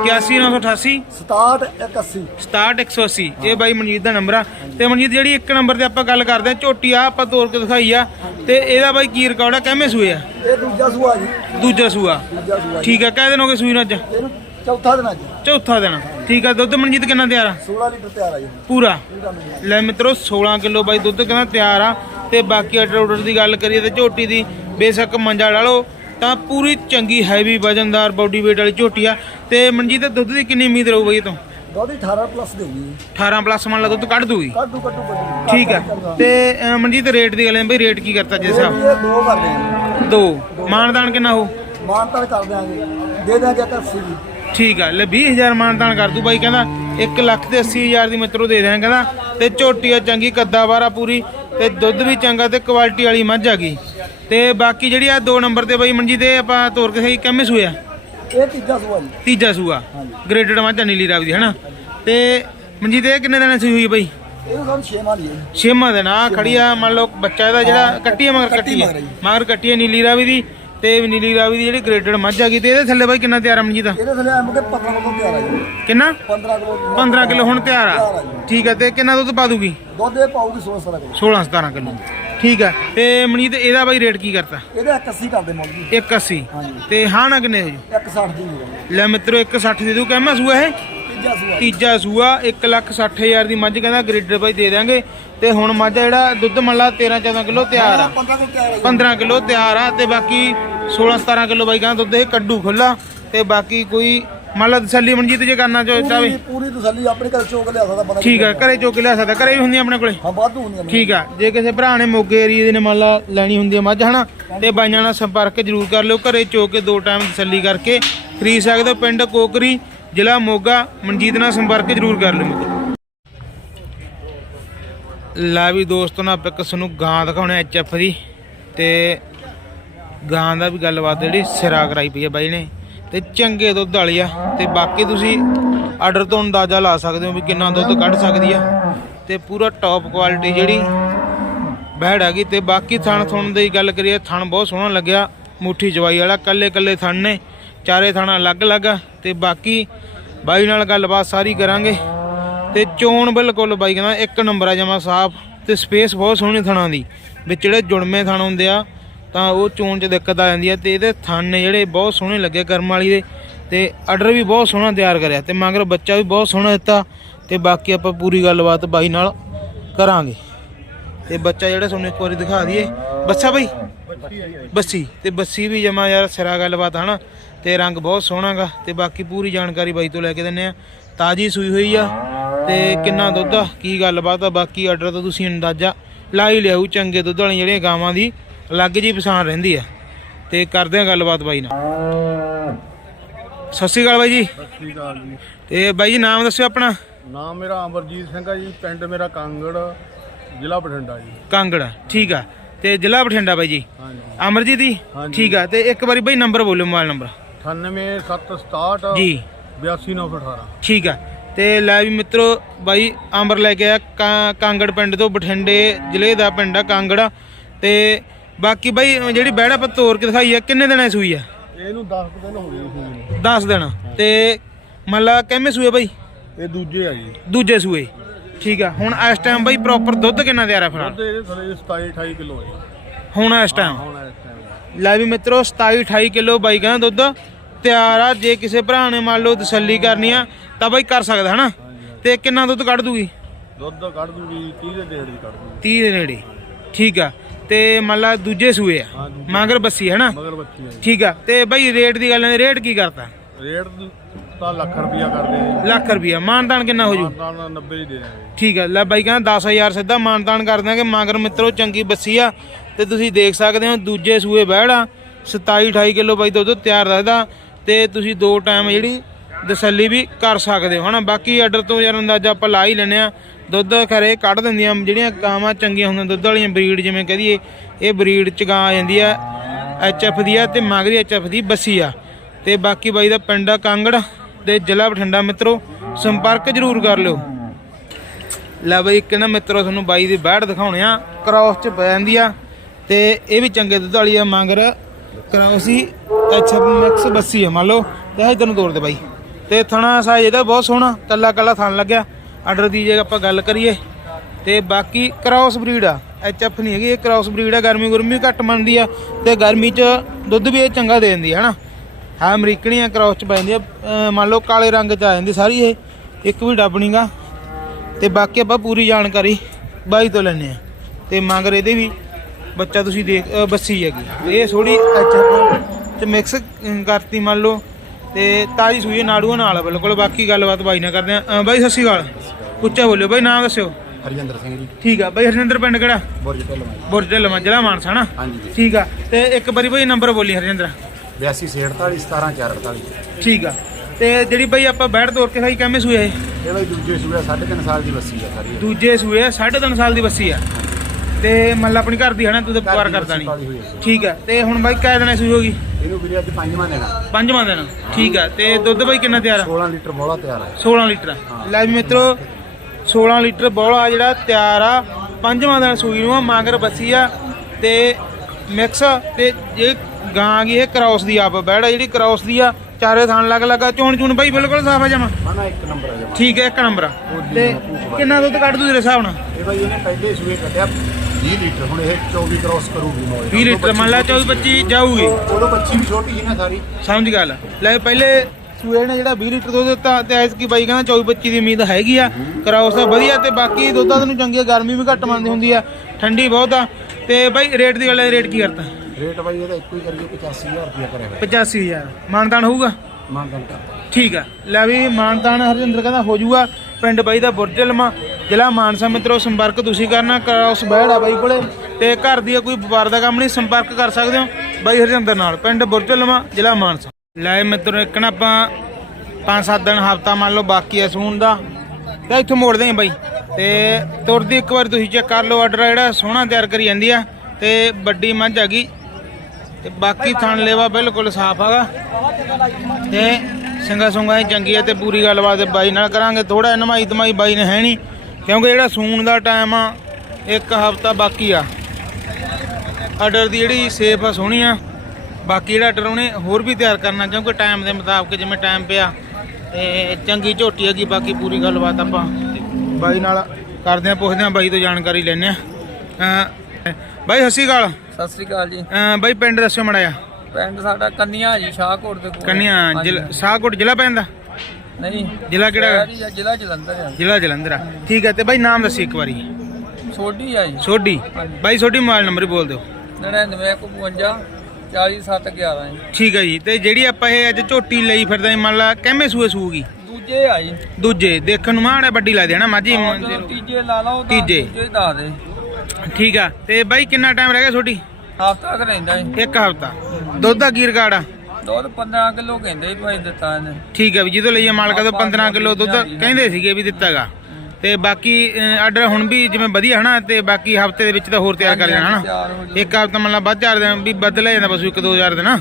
81988 6781 67180 ਇਹ ਬਾਈ ਮਨਜੀਤ ਦਾ ਨੰਬਰ ਆ। ਤੇ ਮਨਜੀਤ ਜਿਹੜੀ ਇੱਕ ਨੰਬਰ ਤੇ ਆਪਾਂ ਗੱਲ ਕਰਦੇ ਆ ਝੋਟੀ ਆ ਆਪਾਂ ਤੋੜ ਕੇ ਦਿਖਾਈ ਆ। ਤੇ ਇਹਦਾ ਬਾਈ ਕੀ ਰਿਕਾਰਡ ਆ? ਕਿਵੇਂ ਸੂਏ ਆ? ਇਹ ਦੂਜਾ ਸੂਆ ਜੀ। ਦੂਜਾ ਸੂਆ। ਦੂਜਾ ਸੂਆ ਜੀ। ਠੀਕ ਆ ਕਹਿ ਦਿਨ ਹੋ ਗਏ ਸੂਈ ਨੂੰ ਅੱਜ? ਇਹਨੂੰ ਚੌਥਾ ਦਿਨ ਆ ਜੀ। ਚੌਥਾ ਦਿਨ। ਠੀਕ ਆ ਦੁੱਧ ਮਨਜੀਤ ਕਿੰਨਾ ਤਿਆਰ ਆ? 16 ਲੀਟਰ ਤਿਆਰ ਆ ਜੀ। ਪੂਰਾ? ਪੂਰਾ ਮਿਲਿਆ ਲੈ ਮਿੱਤਰੋ 16 ਕਿਲੋ ਬਾਈ ਦੁੱਧ ਕਹਿੰਦਾ ਤਿਆਰ ਆ। ਤੇ ਬਾਕੀ ਆਰਡਰ ਆਰਡਰ ਦੀ ਗੱਲ ਕਰੀਏ ਤੇ ਝੋਟੀ ਦੀ ਬੇਸ਼ੱਕ ਮੰਜਾ ਲਾ ਲਓ ਤਾਂ ਪੂਰੀ ਚੰਗੀ ਹੈਵੀ ਵਜਨਦਾਰ ਬਾਡੀ weight ਵਾਲੀ ਝੋਟੀ ਆ। ਤੇ ਮਨਜੀਤ ਦੁੱਧ ਦੀ ਕਿੰਨੀ ਉਮੀਦ ਰਹੂ ਬਾਈ ਇਹ ਤੋਂ? ਦੋਦੀ 18 ਪਲੱਸ ਦੇਊਗੀ 18 ਪਲੱਸ ਮੰਨ ਲਾ ਦੁੱਧ ਕੱਢ ਦੂਗੀ। ਕੱਢੂ ਕੱਢੂ ਕੱਢੂ। ਠੀਕ ਆ ਤੇ ਅਹ, ਮਨਜੀਤ ਰੇਟ ਦੀ ਗੱਲ ਹੈ ਬਈ ਰੇਟ ਕੀ ਕਰਤਾ ਜਿਸ ਹਿਸਾਬ। ਇਹ ਦੋ ਕਰਦੇ ਆ ਦੋ। ਮਾਨਦਾਨ ਕਿੰਨਾ ਹੋ ਮਾਨਤਾਨ ਕਰ ਦਿਆਂਗੇ। ਦੇ ਦਿਆਂਗੇ ਇੱਕ 80 ਦੀ ਠੀਕ ਆ। ਲੈ 20000 ਮਾਨਦਾਨ ਕਰ ਦੂ ਬਾਈ ਕਹਿੰਦਾ 1 ਲੱਖ ਤੇ 80000 ਦੀ ਮਿੱਤਰੋ ਦੇ ਦਿਆਂ ਕਹਿੰਦਾ। ਤੇ ਝੋਟੀ ਆ ਚੰਗੀ ਕੱਦਾ ਬਾਰਾ ਪੂਰੀ ਤੇ ਦੁੱਧ ਵੀ ਚੰਗਾ ਤੇ ਕੁਆਲਿਟੀ ਵਾਲੀ ਮੱਝ ਆ ਗਈ। ਤੇ ਬਾਕੀ ਜਿਹੜੀ ਆ ਦੋ ਨੰਬਰ ਤੇ ਬਾਈ ਮਨਜੀਤ ਇਹ ਆਪਾਂ ਤੋਰ ਕੇ ਸਹੀ ਕਿੰਮੇ ਸੂਆ ਇਹ ਤੀਜਾ ਸੂਆ ਜੀ। ਤੀਜਾ ਸੂਆ। ਗ੍ਰੇਡਡ ਮੱਝ ਆ ਨੀਲੀ ਰਾਵੀ ਦੀ ਹਨਾ? ਤੇ ਮਨਜੀਤ ਇਹ ਕਿੰਨੇ ਦਿਨਾਂ ਸੂਈ ਹੋਈ ਬਾਈ? ਇਹਨੂੰ ਸਾਨੂੰ 6 ਮਾਹ ਲਈਏ ਛੇਵਾਂ ਦਿਨ ਆ ਖੜੀ ਆ ਮੰਨ ਲਓ ਬੱਚਾ ਇਹਦਾ ਜਿਹੜਾ ਕੱਟੀ ਆ ਮਗਰ ਕੱਟੀ ਆ? ਮਗਰ ਜੀ। ਮਗਰ ਕੱਟੀ ਆ ਨੀਲੀ ਰਾਵੀ ਦੀ ਤੇ ਨੀਲੀ ਰਾਵੀ ਦੀ ਜਿਹੜੀ ਗ੍ਰੇਡਡ ਮੱਝ ਆ ਗਈ ਤੇ ਇਹਦੇ ਥੱਲੇ ਬਾਈ ਕਿੰਨਾ ਤਿਆਰ ਆ ਮਨਜੀਤ? ਇਹਦੇ ਥੱਲੇ ਆ ਮੁਕੇ 15 ਕਿਲੋ ਤਿਆਰ ਆ ਜੀ। ਕਿੰਨਾ? 15 ਕਿਲੋ 15 ਕਿਲੋ ਹੁਣ ਤਿਆਰ ਆ। ਜੀ। ਠੀਕ ਆ ਤੇ ਕਿੰਨਾ ਦੁੱਧ ਪਾ ਦੂਗੀ? ਦੁੱਧ ਇਹ ਪਾਉਗੀ 16 17 ਕਿਲੋ। 16 17 ਕਿਲੋ। ਠੀਕ ਆ। ਤੇ ਮਨਜੀਤ ਇਹਦਾ ਬਾਈ ਰੇਟ ਕੀ ਕਰਤਾ? ਇਹਦੇ 81 ਕਰਦੇ ਮੁੱਲ ਜੀ। 180 ਹਾਂਜੀ। ਤੇ ਹਾਂ ਨਾ ਕਿੰਨੇ ਹੋ ਜੂ? 160 ਦੀ ਲੈ ਮਿੱਤਰੋ 160 ਦੇ ਦੂ ਕਹਿਮਾ ਸੂਆ ਇਹ? ਤੀਜਾ ਸੂਆ ਤੀਜਾ ਸੂਆ 1 ਲੱਖ 60 ਹਜ਼ਾਰ ਦੀ ਮੱਝ ਕਹਿੰਦਾ ਗ੍ਰੇਡਰ ਬਾਈ ਦੇ ਦਿਆਂਗੇ। ਤੇ ਹੁਣ ਮੱਝ ਜਿਹੜਾ ਦੁੱਧ ਮੰਨ ਲਾ 13 14 ਕਿਲੋ ਤਿਆਰ ਆ। 15 ਕਿਲੋ ਤਿਆਰ ਆ ਜੀ। 15 ਕਿਲੋ ਤਿਆਰ ਆ ਤੇ ਬਾਕੀ 16 17 ਕਿਲੋ ਬਾਈ ਕਹਿੰਦਾ ਦੁੱਧ ਇਹ ਕੱਢੂ ਖੁੱਲਾ ਤੇ ਬਾਕੀ ਕੋਈ ਮੰਨ ਲਾ ਤਸੱਲੀ ਮਨਜੀਤ ਜੇ ਕਰਨਾ ਚਾਹੇ ਚਾਹੇ ਪੂਰੀ ਪੂਰੀ ਤਸੱਲੀ ਆਪਣੇ ਘਰ ਚੋਕ ਲਿਆ ਸਕਦਾ ਬੰਦਾ ਠੀਕ ਆ ਘਰੇ ਚੋਕ ਲਿਆ ਸਕਦਾ ਘਰੇ ਵੀ ਹੁੰਦੀਆਂ ਆਪਣੇ ਕੋਲੇ। ਹਾਂ ਵਾਧੂ ਹੁੰਦੀਆਂ ਨੇ ਠੀਕ ਆ ਜੇ ਕਿਸੇ ਭਰਾ ਨੇ ਮੋਗੇ ਏਰੀਏ ਦੇ ਨੇ ਮੰਨ ਲਾ ਲੈਣੀ ਹੁੰਦੀ ਹੈ ਮੱਝ ਹਨਾ ਤੇ ਬਾਈਆਂ ਨਾਲ ਸੰਪਰਕ ਜ਼ਰੂਰ ਕਰ ਲਿਓ ਘਰੇ ਚੋ ਕੇ ਦੋ ਟਾਈਮ ਤਸੱਲੀ ਕਰਕੇ ਖਰੀਦ ਸਕਦੇ ਹੋ ਪਿੰਡ ਕੋਕਰੀ ਜ਼ਿਲ੍ਹਾ ਮੋਗਾ ਮਨਜੀਤ ਨਾਲ ਸੰਪਰਕ ਜ਼ਰੂਰ ਕਰ ਲਿਓ ਲੈ ਵੀ ਦੋਸਤੋ ਨਾ ਆਪਾਂ ਤੁਹਾਨੂੰ ਗਾਂ ਦਿਖਾਉਣੇ ਐਚਐਫ ਦੀ ਤੇ ਗਾਂ ਦਾ ਵੀ ਗੱਲਬਾਤ ਜਿਹੜੀ ਸਿਰਾ ਕਰਾਈ ਪਈ ਹੈ ਬਾਈ ਨੇ। ਤੇ ਚੰਗੇ ਦੁੱਧ ਵਾਲੀ ਆ। ਤੇ ਬਾਕੀ ਤੁਸੀਂ ਆਰਡਰ ਤੋਂ ਅੰਦਾਜ਼ਾ ਲਾ ਸਕਦੇ ਹੋ ਵੀ ਕਿੰਨਾ ਦੁੱਧ ਕੱਢ ਸਕਦੀ ਆ। ਤੇ ਪੂਰਾ ਟੌਪ ਕੁਆਲਿਟੀ ਜਿਹੜੀ ਬਹਿੜ ਹੈਗੀ। ਤੇ ਬਾਕੀ ਥਣ ਥੁਣ ਦੀ ਗੱਲ ਕਰੀਏ, ਥਣ ਬਹੁਤ ਸੋਹਣਾ ਲੱਗਿਆ। ਮੁੱਠੀ ਜਵਾਈ ਵਾਲਾ ਕੱਲੇ ਕੱਲੇ ਥਣ ਨੇ। ਚਾਰੇ ਥਾਣਾ ਅਲੱਗ-ਅਲੱਗ ਆ। ਤੇ ਬਾਕੀ ਬਾਈ ਨਾਲ ਗੱਲਬਾਤ ਸਾਰੀ ਕਰਾਂਗੇ। ਤੇ ਚੋਣ ਬਿਲਕੁਲ ਬਾਈ ਕਹਿੰਦਾ ਇੱਕ ਨੰਬਰ ਆ ਜਮਾ ਸਾਫ਼। ਤੇ ਸਪੇਸ ਬਹੁਤ ਸੋਹਣੀ ਥਣਾਂ ਦੀ। ਵਿੱਚ ਜਿਹੜੇ ਜੁੜਵੇਂ ਥਣ ਹੁੰਦੇ ਆ ਤਾਂ ਉਹ ਚੋਣ 'ਚ ਦਿੱਕਤ ਆ ਜਾਂਦੀ ਹੈ ਤੇ ਇਹਦੇ ਥਣ ਨੇ ਜਿਹੜੇ ਬਹੁਤ ਸੋਹਣੇ ਲੱਗੇ ਕਰਮ ਵਾਲੀ ਦੇ ਤੇ ਆਰਡਰ ਵੀ ਬਹੁਤ ਸੋਹਣਾ ਤਿਆਰ ਕਰਿਆ ਤੇ ਮਗਰ ਬੱਚਾ ਵੀ ਬਹੁਤ ਸੋਹਣਾ ਦਿੱਤਾ ਤੇ ਬਾਕੀ ਆਪਾਂ ਪੂਰੀ ਗੱਲਬਾਤ ਬਾਈ ਨਾਲ ਕਰਾਂਗੇ। ਤੇ ਬੱਚਾ ਜਿਹੜਾ ਤੁਹਾਨੂੰ ਇੱਕ ਵਾਰੀ ਦਿਖਾ ਦਈਏ। ਬੱਸਾ ਬਾਈ? ਬੱਸੀ। ਤੇ ਬੱਸੀ ਵੀ ਜਮਾ ਯਾਰ ਸਿਰਾ ਗੱਲਬਾਤ ਹਨਾ। ਤੇ ਰੰਗ ਬਹੁਤ ਸੋਹਣਾਗਾ। ਤੇ ਬਾਕੀ ਪੂਰੀ ਜਾਣਕਾਰੀ ਬਾਈ ਤੋਂ ਲੈ ਕੇ ਦਿੰਨੇ ਆ। ਤਾਜੀ ਸੂਈ ਹੋਈ ਆ। ਤੇ ਕਿੰਨਾ ਦੁੱਧ ਆ? ਕੀ ਗੱਲਬਾਤ ਆ? ਬਾਕੀ ਆਰਡਰ ਤੋਂ ਤੁਸੀਂ ਅੰਦਾਜ਼ਾ ਲਾ ਹੀ ਲਿਆਓ। ਚੰਗੇ ਦੁੱਧ ਵਾਲੀਆਂ ਜਿਹੜੀਆਂ ਗਾਵਾਂ ਦੀ। ਅਲੱਗ ਜੀ ਪਛਾਣ ਰਹਿੰਦੀ ਆ। ਤੇ ਕਰਦੇ ਆ ਗੱਲਬਾਤ ਬਾਈ ਨਾਲ। ਸਤਿ ਸ਼੍ਰੀ ਅਕਾਲ ਬਾਈ ਜੀ। ਸਤਿ ਸ਼੍ਰੀ ਅਕਾਲ ਜੀ। ਤੇ ਬਾਈ ਜੀ ਨਾਮ ਦੱਸਿਓ ਆਪਣਾ। ਨਾਮ ਮੇਰਾ ਅਮਰਜੀਤ ਸਿੰਘ ਹੈ ਜੀ ਪਿੰਡ ਮੇਰਾ ਕਾਂਗੜ ਜ਼ਿਲ੍ਹਾ ਬਠਿੰਡਾ ਜੀ। ਕਾਂਗੜ ਠੀਕ ਆ। ਤੇ ਜ਼ਿਲ੍ਹਾ ਬਠਿੰਡਾ ਬਾਈ ਜੀ। ਹਾਂਜੀ। ਅਮਰਜੀਤ ਜੀ। ਠੀਕ ਆ। ਤੇ ਇੱਕ ਵਾਰੀ ਬਾਈ ਨੰਬਰ ਬੋਲਿਓ ਮੋਬਾਈਲ ਨੰਬਰ। 98767 ਜੀ। 82918 ਠੀਕ ਆ। ਤੇ ਲੈ ਵੀ ਮਿੱਤਰੋ ਬਾਈ ਅੰਬਰ ਲੈ ਕੇ ਆ ਕਾਂਗੜ ਪਿੰਡ ਤੋਂ ਬਠਿੰਡੇ ਜ਼ਿਲ੍ਹੇ ਦਾ ਪਿੰਡ ਆ ਕਾਂਗੜ। ਤੇ ਬਾਕੀ ਬਾਈ ਜਿਹੜੀ ਬੈੜ ਆਪਾਂ ਤੋਰ ਕੇ ਦਿਖਾਈ ਆ ਕਿੰਨੇ ਦਿਨਾਂ ਦੀ ਸੂਈ ਆ? ਇਹਨੂੰ 10 ਕੁ ਦਿਨ ਹੋ ਗਏ ਸੂਈ ਨੂੰ। 10 ਦਿਨ। ਤੇ ਮੰਨ ਲਾ ਕਿੰਨੇ ਸੂਏ ਬਾਈ? ਇਹ ਦੂਜੇ ਆ ਜੀ। ਦੂਜੇ ਸੂਏ। ਠੀਕ ਆ ਹੁਣ ਇਸ ਟਾਈਮ ਬਾਈ ਪ੍ਰੋਪਰ ਦੁੱਧ ਕਿੰਨਾ ਤਿਆਰ ਆ ਫਿਲਹਾਲ ਦੁੱਧ ਇਹਦੇ ਥਲੇ 27 28 ਕਿਲੋ ਹੈ ਹੁਣ ਇਸ ਟਾਈਮ ਹੁਣ ਇਸ ਟਾਈਮ ਲੈ ਵੀ ਮਿੱਤਰੋ 27 28 ਕਿਲੋ ਬਾਈ ਕਹਿੰਦਾ ਦੁੱਧ। ਤਿਆਰ ਆ ਜੇ ਕਿਸੇ ਭਰਾ ਨੇ ਮੰਨ ਲਓ ਤਸੱਲੀ ਕਰਨੀ ਆ ਤਾਂ ਬਾਈ ਕਰ ਸਕਦਾ ਹਨਾ? ਤੇ ਕਿੰਨਾ ਦੁੱਧ ਕੱਢ ਦੂਗੀ? ਦੁੱਧ ਕੱਢ ਦੂਗੀ 30 ਦੇ ਡੇਢ ਦੀ ਕੱਢ ਦੂਗੀ। 30 ਦੇ ਨੇੜੇ। ਠੀਕ ਆ। ਤੇ ਮੰਨ ਲਾ ਦੂਜੇ ਸੂਏ ਆ। ਹਾਂ। ਮਗਰ ਬੱਸੀ ਹੈ ਨਾ? ਮਗਰ ਬੱਚੀ ਹੈ ਜੀ। ਠੀਕ ਆ। ਤੇ ਬਾਈ ਰੇਟ ਦੀ ਗੱਲ ਹੈ ਰੇਟ ਕੀ ਕਰਤਾ? ਰੇਟ ਤਾਂ ਲੱਖ ਰੁਪਿਆ ਕਰਦੇ ਆ ਲੱਖ ਰੁਪਿਆ ਮਾਨਦਾਨ ਕਿੰਨਾ ਹੋ ਜੂ? ਮਾਨਦਾਨ 90 ਹੀ ਦੇ ਦਾਂਗੇ ਠੀਕ ਆ। ਲੈ ਬਾਈ ਕਹਿੰਦਾ 10000 ਸਿੱਧਾ ਮਾਨਦਾਨ ਕਰ ਦਾਂਗੇ ਮਗਰ ਮਿੱਤਰੋ ਚੰਗੀ ਬੱਸੀ ਆ। ਤੇ ਤੁਸੀਂ ਦੇਖ ਸਕਦੇ ਹੋ ਦੂਜੇ ਸੂਏ ਬਹਿੜਾ 27 28 ਕਿਲੋ ਬਾਈ ਦੁੱਧ ਤਿਆਰ ਰੱਖਦਾ ਤੇ ਤੁਸੀਂ ਦੋ ਟਾਈਮ ਜਿਹੜੀ ਤਸੱਲੀ ਵੀ ਕਰ ਸਕਦੇ ਹੋ ਹਨਾ ਬਾਕੀ ਆਰਡਰ ਤੋਂ ਯਾਰ ਅੰਦਾਜ਼ਾ ਆਪਾਂ ਲਾ ਹੀ ਲੈਨੇ ਆ ਦੁੱਧ ਖਰੇ ਕੱਢ ਦਿੰਦੀਆਂ, ਜਿਹੜੀਆਂ ਗਾਵਾਂ ਚੰਗੀਆਂ ਹੁੰਦੀਆਂ, ਦੁੱਧ ਵਾਲੀਆਂ ਬਰੀਡ ਜਿਵੇਂ ਕਹਦੀਏ ਇਹ ਬਰੀਡ ਚ ਗਾਂ ਆ ਜਾਂਦੀ ਆ ਐਚਐਫ ਦੀ ਆ ਤੇ ਮਗਰੀ ਐਚਐਫ ਦੀ ਬੱਸੀ ਆ। ਤੇ ਬਾਕੀ ਬਾਈ ਦਾ ਪਿੰਡ ਆ ਕਾਂਗੜ ਤੇ ਜ਼ਿਲ੍ਹਾ ਬਠਿੰਡਾ, ਮਿੱਤਰੋ, ਸੰਪਰਕ ਜ਼ਰੂਰ ਕਰ ਲਿਓ। ਲੈ ਬਈ, ਇੱਕ ਨਾ ਮਿੱਤਰੋ, ਤੁਹਾਨੂੰ ਬਾਈ ਦੀ ਬੈੜ ਦਿਖਾਉਣੇ ਆ ਕ੍ਰਾਸ ਚ ਪੈ ਜਾਂਦੀ ਆ, ਤੇ ਇਹ ਵੀ ਚੰਗੇ ਦੁੱਧ ਵਾਲੀ ਆ, ਮੰਗਰ ਕ੍ਰਾਸ ਹੀ ਐਚਐਫ ਮੈਕਸ ਬੱਸੀ ਆ, ਮੰਨ ਲਓ। ਤੇ ਇਹ ਤੈਨੂੰ ਤੋੜ ਦੇ ਬਾਈ। ਤੇ ਥਣਾ ਸਾਈਜ਼ ਇਹਦਾ ਬਹੁਤ ਸੋਹਣਾ ਕੱਲਾ ਕੱਲਾ ਥਣ ਲੱਗਿਆ। ਆਰਡਰ ਦੀ ਜੇ ਆਪਾਂ ਗੱਲ ਕਰੀਏ, ਤੇ ਬਾਕੀ ਕ੍ਰਾਸ ਬਰੀਡ ਆ। ਐਚਐਫ ਨਹੀਂ ਹੈਗੀ, ਇਹ ਕ੍ਰਾਸ ਬਰੀਡ ਆ। ਗਰਮੀ ਗੁਰਮੀ ਘੱਟ ਮੰਨਦੀ ਆ, ਤੇ ਗਰਮੀ ਚ ਦੁੱਧ ਵੀ ਇਹ ਚੰਗਾ ਦੇ ਦਿੰਦੀ ਆ, ਹਨਾ? ਹਾਂ, ਅਮਰੀਕਣੀਆਂ ਕ੍ਰਾਸ ਚ ਪੈ ਜਾਂਦੀ ਆ। ਮੰਨ ਲਓ ਕਾਲੇ ਰੰਗ ਚ ਆ ਜਾਂਦੀ ਸਾਰੀ ਇਹ, ਇੱਕ ਵੀ ਡੱਬ ਨੀ ਗਾ ਤੇ ਬਾਕੀ ਆਪਾਂ ਪੂਰੀ ਜਾਣਕਾਰੀ ਬਾਈ ਤੋਂ ਲੈਣੇ ਆ। ਤੇ ਮੰਗ ਇਹਦੇ ਵੀ ਬੱਚਾ ਤੁਸੀਂ ਦੇਖ ਬੱਸੀ ਹੈਗੀ। ਇਹ ਥੋੜੀ ਐਚਐਫ ਤੇ ਮਿਕਸ ਕਰਤੀ, ਮੰਨ ਲਓ ਤੇ ਤਾਜੀ ਸੂਈ ਨਾੜੂਆਂ ਨਾਲ ਆ ਬਿਲਕੁਲ। ਬਾਕੀ ਗੱਲਬਾਤ ਬਾਈ ਨਾਲ ਕਰਦੇ ਆ ਬਾਈ ਸਤਿ ਸ਼੍ਰੀ ਅਕਾਲ। ਉੱਚਾ ਬੋਲਿਓ ਬਾਈ ਨਾਮ ਦੱਸਿਓ। ਹਰਜਿੰਦਰ ਸਿੰਘ ਜੀ। ਠੀਕ ਆ। ਬਾਈ ਹਰਜਿੰਦਰ ਪਿੰਡ ਕਿਹੜਾ? ਬੁਰਜ ਢਿੱਲੋਂ ਬੁਰਜ ਢਿੱਲੋਂ ਜ਼ਿਲ੍ਹਾ ਮਾਨਸਾ ਨਾ? ਹਾਂਜੀ ਜੀ। ਠੀਕ ਆ। ਤੇ ਇੱਕ ਵਾਰੀ ਬਾਈ ਨੰਬਰ ਬੋਲੀ ਹਰਜਿੰਦਰ 82 48 17 448 ਠੀਕ ਆ। ਤੇ ਜਿਹੜੀ ਬਾਈ ਆਪਾਂ ਬੈਠ ਤੋਰ ਕੇ ਖਾਈ ਕਿਵੇਂ ਸੂਏ ਇਹ? ਇਹ ਬਈ ਦੂਜੇ ਸੂਬੇ 3.5 ਸਾਲ ਦੀ ਬੱਸੀ ਆ ਸਾਰੀ। ਦੂਜੇ ਸੂਏ ਆ, ਸਾਢੇ ਤਿੰਨ ਸਾਲ ਦੀ ਬੱਸੀ ਆ। ਤੇ ਮੰਨ ਲਾ ਆਪਣੀ ਘਰ ਦੀ ਹਨਾ ਤੂੰ ਤਾਂ ਵਪਾਰ ਕਰਦਾ ਨਹੀਂ ਹੈ ਠੀਕ ਆ ਤੇ ਹੁਣ ਬਾਈ ਕਿਹ ਦਿਨਾਂ ਸੂਈ ਹੋਗੀ ਇਹਨੂੰ ਵੀਰੇ ਅੱਜ ਪੰਜਵਾਂ ਦੇਣਾ ਪੰਜਵਾਂ ਦਿਨ ਠੀਕ ਆ ਤੇ ਦੁੱਧ ਬਾਈ ਕਿੰਨਾ ਤਿਆਰ ਆ? 16 ਲੀਟਰ ਬੋਲਾ ਤਿਆਰ ਹੈ 16 ਲੀਟਰ ਲੈ ਵੀ ਮਿੱਤਰੋ 16 ਲੀਟਰ ਬੋਲਾ ਜਿਹੜਾ ਤਿਆਰ ਆ ਪੰਜਵਾਂ ਦਿਨ ਸੂਈ ਨੂੰ ਆ ਮਾਂਗਰ ਬੱਸੀ ਆ ਤੇ ਮਿਕਸ ਤੇ ਜੇ ਗਾਂ ਗਈ ਇਹ ਕ੍ਰਾਸ ਦੀ ਆਪ ਬੈੜਾ ਜਿਹੜੀ ਕ੍ਰਾਸ ਦੀ ਆ ਚਾਰੇ ਥਾਣ ਲੱਗ ਲੱਗਾ ਚੋਣ ਚੂਣ ਬਾਈ ਬਿਲਕੁਲ ਸਾਫ਼ ਆ ਜਮਾ। ਮਾਨਾ ਇੱਕ ਨੰਬਰ ਹੈ ਜਮਾ। ਠੀਕ ਹੈ ਇੱਕ ਨੰਬਰ ਆ। ਤੇ ਕਿੰਨਾ ਦੁੱਧ ਕੱਢ ਦੂ ਤੇਰੇ ਹਿਸਾਬ ਨਾਲ? ਇਹ ਬਈ ਇਹਨੇ ਪਹਿਲੇ ਸੂਏ ਕੱਢਿਆ 20 ਲੀਟਰ ਹੁਣ ਇਹ 24 ਕ੍ਰਾਸ ਕਰੂਗੀ ਮੋਏ 20 ਲੀਟਰ ਮੰਨ ਲਾ 24 25 ਜਾਊਗੀ। ਉਦੋਂ ਬੱਚੀ ਵੀ ਛੋਟੀ ਸੀ ਨਾ ਸਾਰੀ। ਸਮਝ ਗੱਲ। ਲੈ ਪਹਿਲੇ ਸੂਏ ਨੇ ਜਿਹੜਾ 20 ਲੀਟਰ ਦੁੱਧ ਦਿੱਤਾ ਤੇ ਐਸ ਕੀ ਬਾਈ ਕਹਿੰਦਾ 24 25 ਦੀ ਉਮੀਦ ਹੈਗੀ ਆ। ਕਰਾਉਸ ਦਾ ਵਧੀਆ ਤੇ ਬਾਕੀ ਦੁੱਧਾਂ ਤੈਨੂੰ ਚੰਗੀ ਆ ਗਰਮੀ ਵੀ ਘੱਟ ਮੰਨਦੀ ਹੁੰਦੀ ਆ। ਠੰਡੀ ਬਹੁਤ ਆ। ਤੇ ਬਾਈ ਰੇਟ ਦੀ ਗੱਲ ਹੈ ਰੇਟ ਕੀ ਕਰਤਾ? ਰੇਟ ਬਈ ਇਹਦਾ ਇੱਕੋ ਹੀ ਕਰੀਏ 85000 ਰੁਪਏ ਕਰਿਆ ਹੋਇਆ। 85000 ਮਾਨਤਾਨ ਹੋਊਗਾ? ਮਾਨਦਾਨ ਕਰਦਾ। ਠੀਕ ਆ। ਲੈ ਵੀ ਮਾਨਤਾਨ ਹਰਜਿੰਦਰ ਕਹਿੰਦਾ ਹੋ ਜਾਊਗਾ। ਪਿੰਡ ਬਾਈ ਦਾ ਬੁਰਜਲਮਾ ਜ਼ਿਲ੍ਹਾ ਮਾਨਸਾ ਮਿੱਤਰੋ, ਸੰਪਰਕ ਤੁਸੀਂ ਕਰਨਾ ਕਰਾਉਸ ਬਹਿੜ ਆ ਬਾਈ ਕੋਲੇ। ਤੇ ਘਰ ਦੀ ਕੋਈ ਵਪਾਰ ਦਾ ਕੰਮ ਨਹੀਂ, ਸੰਪਰਕ ਕਰ ਸਕਦੇ ਹੋ ਬਾਈ ਹਰਜਿੰਦਰ ਨਾਲ। ਪਿੰਡ ਬੁਰਜਲਮਾ ਜ਼ਿਲ੍ਹਾ ਮਾਨਸਾ। ਲੈ ਮਿੱਤਰੋ, ਇੱਕ ਨਾ ਆਪਾਂ ਪੰਜ ਸੱਤ ਦਿਨ ਹਫਤਾ ਮੰਨ ਲਓ ਬਾਕੀ ਆ ਸੂਣ ਦਾ। ਤੇ ਇੱਥੋਂ ਮੋੜਦੇ ਆ ਬਾਈ। ਤੇ ਤੁਰਦੀ ਇੱਕ ਵਾਰ ਤੁਸੀਂ ਚੈੱਕ ਕਰ ਲਓ ਆਰਡਰ ਜਿਹੜਾ ਸੋਹਣਾ ਤਿਆਰ ਕਰੀ ਜਾਂਦੀ ਆ। ਤੇ ਵੱਡੀ ਮੱਝ ਹੈਗੀ ਤੇ ਬਾਕੀ ਥਣ ਲੇਵਾ ਬਿਲਕੁਲ ਸਾਫ਼ ਹੈਗਾ। ਤੇ ਸਿੰਘਾ ਸੁੰਗਾ ਹੀ ਚੰਗੀ ਹੈ ਤੇ ਪੂਰੀ ਗੱਲਬਾਤ ਬਾਈ ਨਾਲ ਕਰਾਂਗੇ। ਥੋੜਾ ਨਮਾਈ ਧਮਾਈ ਬਾਈ ਨੇ ਹੈ ਨਹੀਂ, ਕਿਉਂਕਿ ਜਿਹੜਾ ਸੂਣ ਦਾ ਟਾਈਮ ਆ, ਇੱਕ ਹਫਤਾ ਬਾਕੀ ਆ। ਆਰਡਰ ਦੀ ਜਿਹੜੀ ਸੇਫ ਆ, ਸੋਹਣੀ ਆ। ਬਾਕੀ ਜਿਹੜਾ ਆਰਡਰ ਉਹਨੇ ਹੋਰ ਵੀ ਤਿਆਰ ਕਰਨਾ, ਕਿਉਂਕਿ ਟਾਈਮ ਦੇ ਮੁਤਾਬਕ ਜਿਵੇਂ ਟਾਈਮ ਪਿਆ, ਤੇ ਚੰਗੀ ਝੋਟੀ ਹੈਗੀ, ਬਾਕੀ ਪੂਰੀ ਗੱਲਬਾਤ ਆਪਾਂ ਬਾਈ ਨਾਲ ਕਰਦੇ ਆ, ਪੁੱਛਦੇ ਆ, ਬਾਈ ਤੋਂ ਜਾਣਕਾਰੀ ਲੈਣੇ ਆ। ਬਾਈ, ਸਤਿ ਸ਼੍ਰੀ ਅਕਾਲ। ਸਤਿ ਸ੍ਰੀ ਅਕਾਲ ਜੀ। ਅਹ ਬਾਈ ਪਿੰਡ ਦੱਸਿਓ ਮੜਾਇਆ ਪਿੰਡ ਸਾਡਾ ਕੰਨੀਆਂ ਜੀ ਸ਼ਾਹਕੋਟ ਦੇ ਕੋਲ। ਕੰਨਿਆ ਹਾਂਜੀ। ਜ਼ਿਲ੍ਹਾ ਸਾਹਕੋਟ ਜ਼ਿਲ੍ਹਾ ਪੈਂਦਾ? ਨਹੀਂ ਜ਼ਿਲ੍ਹਾ ਕਿਹੜਾ? ਸ਼ਹਿਰ ਹੀ ਆ, ਜ਼ਿਲ੍ਹਾ ਜਲੰਧਰ ਆ। ਜ਼ਿਲ੍ਹਾ ਜਲੰਧਰ ਆ। ਠੀਕ ਹੈ ਤੇ ਬਾਈ ਨਾਮ ਦੱਸੀ ਇੱਕ ਵਾਰੀ। ਛੋਟੀ ਆ ਜੀ। ਸੋਢੀ। ਹਾਂਜੀ। ਬਾਈ ਸੋਢੀ ਮੋਬਾਈਲ ਨੰਬਰ ਬੋਲ ਦਿਓ। 99 52 47 11 ਜੀ। ਠੀਕ ਹੈ ਜੀ ਤੇ ਜਿਹੜੀ ਆਪਾਂ ਇਹ ਅੱਜ ਝੋਟੀ ਲਈ ਫਿਰਦੇ ਹਾਂ ਮੰਨ ਲਾ ਕਿੰਮੇ ਸੂਏ ਸੂਗੀ? ਦੂਜੇ ਆ ਜੀ। ਦੂਜੇ ਦੇਖਣ ਨੂੰ ਮਾੜਾ ਵੱਡੀ ਲੱਗਦੀ ਹੈ ਨਾ ਮਾਝੀ ਜਦੋਂ ਤੀਜੇ ਲਾ ਲਓ ਤਾਂ ਤੀਜੇ। ਦੂਜੇ ਦੱਸ ਦੇ। ਠੀਕ ਆ। ਤੇ ਬਾਈ ਕਿੰਨਾ ਟਾਈਮ ਰਹਿ ਗਿਆ ਛੋਟੀ ਹਫਤਾ ਕੁ ਰਹਿੰਦਾ ਜੀ। ਇੱਕ ਹਫਤਾ। ਦੁੱਧ ਦਾ ਕੀ ਰਿਕਾਰਡ ਆ? ਦੁੱਧ 15 ਕਿਲੋ ਕਹਿੰਦੇ ਜੀ ਭਾਈ ਦਿੱਤਾ ਇਹਨੇ। ਠੀਕ ਹੈ ਵੀ ਜਦੋਂ ਲਈਏ ਮਾਲਕਾ ਤੋਂ 15 ਕਿਲੋ ਦੁੱਧ ਕਹਿੰਦੇ ਸੀਗੇ ਵੀ ਦਿੱਤਾਗਾ। ਤੇ ਬਾਕੀ ਆਰਡਰ ਹੁਣ ਵੀ ਜਿਵੇਂ ਵਧੀਆ ਹਨਾ ਤੇ ਬਾਕੀ ਹਫ਼ਤੇ ਦੇ ਵਿੱਚ ਤਾਂ ਹੋਰ ਤਿਆਰ ਕਰ ਜਾਣਾ ਹਨਾ। ਇੱਕ ਹਫਤਾ ਮਤਲਬ ਵੱਧ ਚਾਰ ਦਿਨ ਵੀ ਬਦਲਿਆ ਜਾਂਦਾ ਬਸ ਇੱਕ ਦੋ ਚਾਰ ਦਿਨ।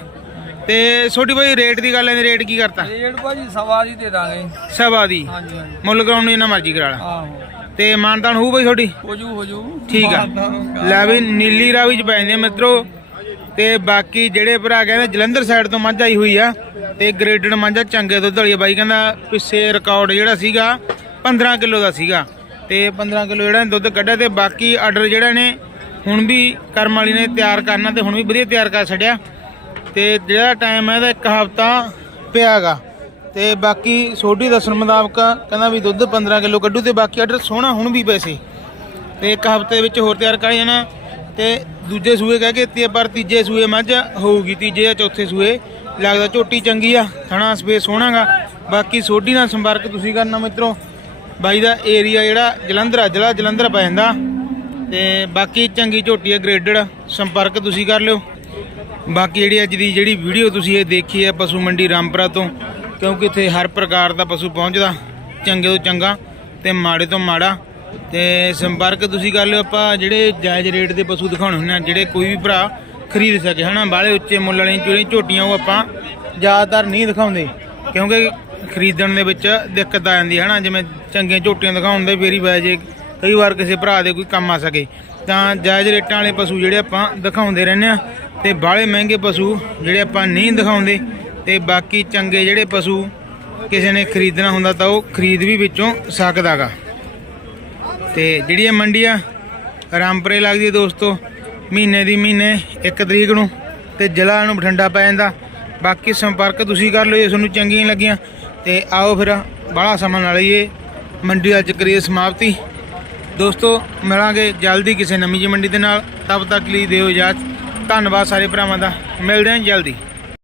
ਤੇ ਛੋਟੀ ਬਾਈ ਰੇਟ ਦੀ ਗੱਲ ਹੈ ਰੇਟ ਕੀ ਕਰਤਾ? ਰੇਟ ਭਾਜੀ ਸਵਾ ਦੀ ਦੇ ਦਾਂਗੇ। ਸਵਾ ਦੀ। ਹਾਂਜੀ ਹਾਂਜੀ। ਮੁੱਲ ਕਰਾਉਣ ਨੂੰ ਜਿੰਨਾ ਮਰਜ਼ੀ ਕਰਾ ਲਾ। ਆਹੋ। ਤੇ ਮਾਨਤਾਨ ਹੋਊ ਬਾਈ ਛੋਟੀ ਹੋ ਜੂ ਹੋ ਜੂ ਠੀਕ ਆ ਲੈ ਵੀ ਨੀਲੀ ਰਾਵੀ ਚ ਪੈ ਜਾਂਦੇ ਆ ਮਿੱਤਰੋ। ਤੇ ਬਾਕੀ ਜਿਹੜੇ ਭਰਾ ਕਹਿੰਦੇ ਜਲੰਧਰ ਸਾਈਡ ਤੋਂ ਮੱਝ ਆਈ ਹੋਈ ਆ ਤੇ ਗ੍ਰੇਡਡ ਮੱਝਾਂ ਚੰਗੇ ਦੁੱਧ ਵਾਲੀ ਆ। ਬਾਈ ਕਹਿੰਦਾ ਪਿੱਛੇ ਰਿਕਾਰਡ ਜਿਹੜਾ ਸੀਗਾ 15 ਕਿਲੋ ਦਾ ਸੀਗਾ। ਤੇ 15 ਕਿਲੋ ਜਿਹੜਾ ਦੁੱਧ ਕੱਢਿਆ ਤੇ ਬਾਕੀ ਆਰਡਰ ਜਿਹੜਾ ਨੇ ਹੁਣ ਵੀ ਕਰਮ ਵਾਲੀ ਨੇ ਤਿਆਰ ਕਰਨਾ ਤੇ ਹੁਣ ਵੀ ਵਧੀਆ ਤਿਆਰ ਕਰ ਛੱਡਿਆ। ਤੇ ਜਿਹੜਾ ਟਾਈਮ ਹੈ ਇਹਦਾ ਇੱਕ ਹਫਤਾ ਪਿਆਗਾ ਤੇ ਬਾਕੀ ਸੋਢੀ ਦੱਸਣ ਮੁਤਾਬਕ ਕਹਿੰਦਾ ਵੀ ਦੁੱਧ 15 ਕਿਲੋ ਕੱਢੂ ਤੇ ਬਾਕੀ ਆਰਡਰ ਸੋਹਣਾ ਹੁਣ ਵੀ ਪੈਸੇ। ਤੇ ਇੱਕ ਹਫ਼ਤੇ ਵਿੱਚ ਹੋਰ ਤਿਆਰ ਕਰ ਜਾਣਾ। ਤੇ ਦੂਜੇ ਸੂਏ ਕਹਿ ਕੇ ਤੀ ਪਰ ਤੀਜੇ ਸੂਏ ਮੱਝ ਹੋਊਗੀ, ਤੀਜੇ ਜਾਂ ਚੌਥੇ ਸੂਏ। ਲੱਗਦਾ ਝੋਟੀ ਚੰਗੀ ਆ, ਥਣਾ ਸਪੇਸ ਸੋਹਣਾਗਾ। ਬਾਕੀ ਸੋਢੀ ਨਾਲ ਸੰਪਰਕ ਤੁਸੀਂ ਕਰਨਾ ਮਿੱਤਰੋ। ਬਾਈ ਦਾ ਏਰੀਆ ਜਿਹੜਾ ਜਲੰਧਰ ਆ, ਜ਼ਿਲ੍ਹਾ ਜਲੰਧਰ ਪੈ ਜਾਂਦਾ। ਤੇ ਬਾਕੀ ਚੰਗੀ ਝੋਟੀ ਆ ਗ੍ਰੇਡਡ ਸੰਪਰਕ ਤੁਸੀਂ ਕਰ ਲਿਓ। ਬਾਕੀ ਜਿਹੜੀ ਅੱਜ ਦੀ ਜਿਹੜੀ ਵੀਡੀਓ ਤੁਸੀਂ ਇਹ ਦੇਖੀ ਹੈ ਪਸ਼ੂ ਮੰਡੀ ਰਾਮਪੁਰਾ ਤੋਂ ਕਿਉਂਕਿ ਇੱਥੇ ਹਰ ਪ੍ਰਕਾਰ ਦਾ ਪਸ਼ੂ ਪਹੁੰਚਦਾ, ਚੰਗੇ ਤੋਂ ਚੰਗਾ ਤੇ ਮਾੜੇ ਤੋਂ ਮਾੜਾ। ਤੇ ਸੰਪਰਕ ਤੁਸੀਂ ਕਰ ਲਿਓ, ਆਪਾਂ ਜਿਹੜੇ ਜਾਇਜ਼ ਰੇਟ ਦੇ ਪਸ਼ੂ ਦਿਖਾਉਣੇ ਹੁੰਦੇ ਆ, ਜਿਹੜੇ ਕੋਈ ਵੀ ਭਰਾ ਖਰੀਦ ਸਕੇ, ਹਨਾ? ਬਾਹਲੇ ਉੱਚੇ ਮੁੱਲ ਵਾਲੀਆਂ ਜਿਹੜੀਆਂ ਝੋਟੀਆਂ ਉਹ ਆਪਾਂ ਜ਼ਿਆਦਾਤਰ ਨਹੀਂ ਦਿਖਾਉਂਦੇ, ਕਿਉਂਕਿ ਖਰੀਦਣ ਦੇ ਵਿੱਚ ਦਿੱਕਤ ਆ ਜਾਂਦੀ ਹੈ ਹਨਾ? ਜਿਵੇਂ ਚੰਗੀਆਂ ਝੋਟੀਆਂ ਦਿਖਾਉਣ ਦੇ ਫੇਰ ਹੀ ਪੈ ਜੇ, ਕਈ ਵਾਰ ਕਿਸੇ ਭਰਾ ਦੇ ਕੋਈ ਕੰਮ ਆ ਸਕੇ। ਤਾਂ ਜਾਇਜ਼ ਰੇਟਾਂ ਵਾਲੇ ਪਸ਼ੂ ਜਿਹੜੇ ਆਪਾਂ ਦਿਖਾਉਂਦੇ ਰਹਿੰਦੇ ਆ, ਤੇ ਬਾਹਲੇ ਮਹਿੰਗੇ ਪਸ਼ੂ ਜਿਹੜੇ ਆਪਾਂ ਨਹੀਂ ਦਿਖਾਉਂਦੇ ਤੇ ਬਾਕੀ ਚੰਗੇ ਜਿਹੜੇ ਪਸ਼ੂ ਕਿਸੇ ਨੇ ਖਰੀਦਣਾ ਹੁੰਦਾ ਤਾਂ ਉਹ ਖਰੀਦ ਵੀ ਵਿੱਚੋਂ ਸਕਦਾਗਾ। ਤੇ ਜਿਹੜੀ ਇਹ ਮੰਡੀ ਆ ਰਾਮਪੁਰੇ ਲੱਗਦੀ ਹੈ ਦੋਸਤੋ, ਮਹੀਨੇ ਦੀ ਮਹੀਨੇ 1 ਤਰੀਕ ਨੂੰ ਤੇ ਜ਼ਿਲ੍ਹਾ ਨੂੰ ਬਠਿੰਡਾ ਪੈ ਜਾਂਦਾ। ਬਾਕੀ ਸੰਪਰਕ ਤੁਸੀਂ ਕਰ ਲਓ ਜੇ ਤੁਹਾਨੂੰ ਚੰਗੀਆਂ ਲੱਗੀਆਂ ਤੇ ਆਓ ਫਿਰ ਬਾਹਲਾ ਸਮਾਂ ਨਾਲ ਹੀ ਇਹ ਮੰਡੀ ਅੱਜ ਕਰੀਏ ਸਮਾਪਤੀ। ਦੋਸਤੋ, ਮਿਲਾਂਗੇ ਜਲਦੀ ਕਿਸੇ ਨਵੀਂ ਜਿਹੀ ਮੰਡੀ ਦੇ ਨਾਲ। ਤਬ ਤੱਕ ਲਈ ਦਿਓ ਇਜਾਜ਼ਤ। ਧੰਨਵਾਦ ਸਾਰੇ ਭਰਾਵਾਂ ਦਾ। ਮਿਲਦੇ ਹਾਂ ਜਲਦੀ।